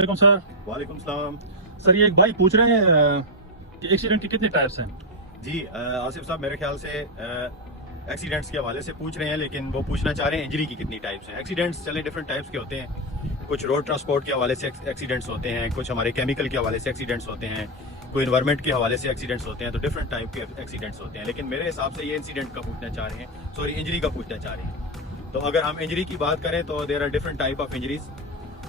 वालेकुम सर। वालेकुम सलाम। सर ये एक भाई पूछ रहे हैं कि एक्सीडेंट के कितने टाइप्स हैं। जी आसिफ साहब मेरे ख्याल से एक्सीडेंट्स के हवाले से पूछ रहे हैं, लेकिन वो पूछना चाह रहे हैं इंजरी की कितनी टाइप्स हैं। एक्सीडेंट्स चले डिफरेंट टाइप्स के होते हैं, कुछ रोड ट्रांसपोर्ट के हवाले से एक्सीडेंट्स होते हैं, कुछ हमारे केमिकल के हवाले से एक्सीडेंट्स होते हैं, कोई इन्वायरमेंट के हवाले से एक्सीडेंट्स होते हैं। तो डिफरेंट टाइप के एक्सीडेंट्स होते हैं, लेकिन मेरे हिसाब से ये इंसिडेंट का पूछना चाह रहे हैं, सॉरी इंजरी का पूछना चाह रहे हैं। तो अगर हम इंजरी की बात करें तो there are different type of injuries.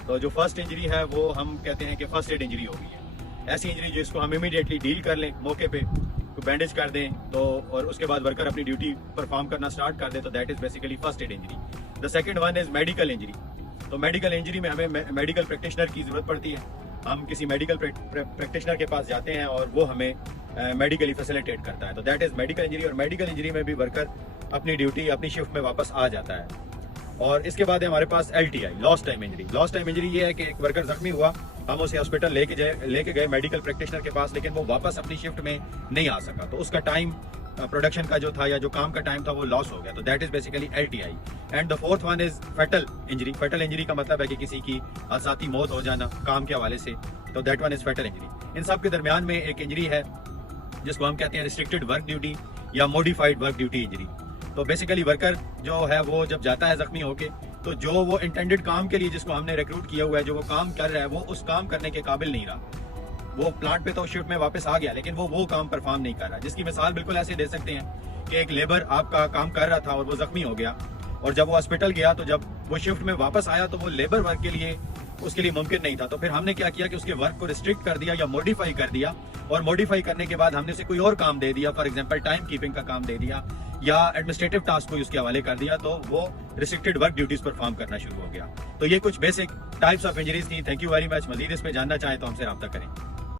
तो जो फर्स्ट इंजरी है वो हम कहते हैं कि फर्स्ट एड इंजरी हो गई है। ऐसी इंजरी जिसको हम इमीडिएटली डील कर लें, मौके पे बैंडेज कर दें तो, और उसके बाद वर्कर अपनी ड्यूटी परफॉर्म करना स्टार्ट कर दे, तो that is basically first aid injury. The second one is medical injury. तो मेडिकल इंजरी में हमें मेडिकल प्रैक्टिशनर की जरूरत पड़ती है। हम किसी मेडिकल प्रैक्टिशनर के पास जाते हैं और वो हमें मेडिकली फैसिलिटेट करता है, तो दैट इज मेडिकल इंजरी। और मेडिकल इंजरी में भी वर्कर अपनी ड्यूटी अपनी शिफ्ट में वापस आ जाता है। और इसके बाद है हमारे पास LTI, lost time injury. Lost time injury ये है कि एक वर्कर जख्मी हुआ, हम उसे हॉस्पिटल लेके गए मेडिकल प्रैक्टिशनर के पास, लेकिन वो वापस अपनी शिफ्ट में नहीं आ सका, तो उसका टाइम प्रोडक्शन का जो था या जो काम का टाइम था वो लॉस हो गया, तो that is basically LTI। And the fourth one is fatal injury. Fatal injury का मतलब है कि किसी की हादसाती मौत हो जाना काम के हवाले से, तो that one is fatal injury. इन सब के दरमियान में एक इंजरी है जिसको हम कहते हैं रिस्ट्रिक्टेड वर्क ड्यूटी या मॉडिफाइड वर्क ड्यूटी इंजरी। तो बेसिकली वर्कर जो है वो जब जाता है जख्मी होके, तो जो वो इंटेंडेड काम के लिए जिसको हमने रिक्रूट किया हुआ है, जो वो काम कर रहा है, वो उस काम करने के काबिल नहीं रहा। वो प्लांट पे तो शिफ्ट में वापस आ गया, लेकिन वो काम परफॉर्म नहीं कर रहा। जिसकी मिसाल बिल्कुल ऐसे दे सकते हैं कि एक लेबर आपका काम कर रहा था और वो जख्मी हो गया, और जब वो हॉस्पिटल गया तो जब वो शिफ्ट में वापस आया तो वो लेबर वर्क के लिए उसके लिए मुमकिन नहीं था। तो फिर हमने क्या किया कि उसके वर्क को रिस्ट्रिक्ट कर दिया या मॉडिफाई कर दिया, और मॉडिफाई करने के बाद हमने उसे कोई और काम दे दिया, फॉर एग्जांपल टाइम कीपिंग का काम दे दिया या एडमिनिस्ट्रेटिव टास्क को उसके हवाले कर दिया, तो वो रिस्ट्रिक्टेड वर्क ड्यूटीज परफॉर्म करना शुरू हो गया। तो ये कुछ बेसिक टाइप्स ऑफ इंजरीज थी। Thank you very much. मजीद इस पे जानना चाहें तो हमसे रब्ता करें।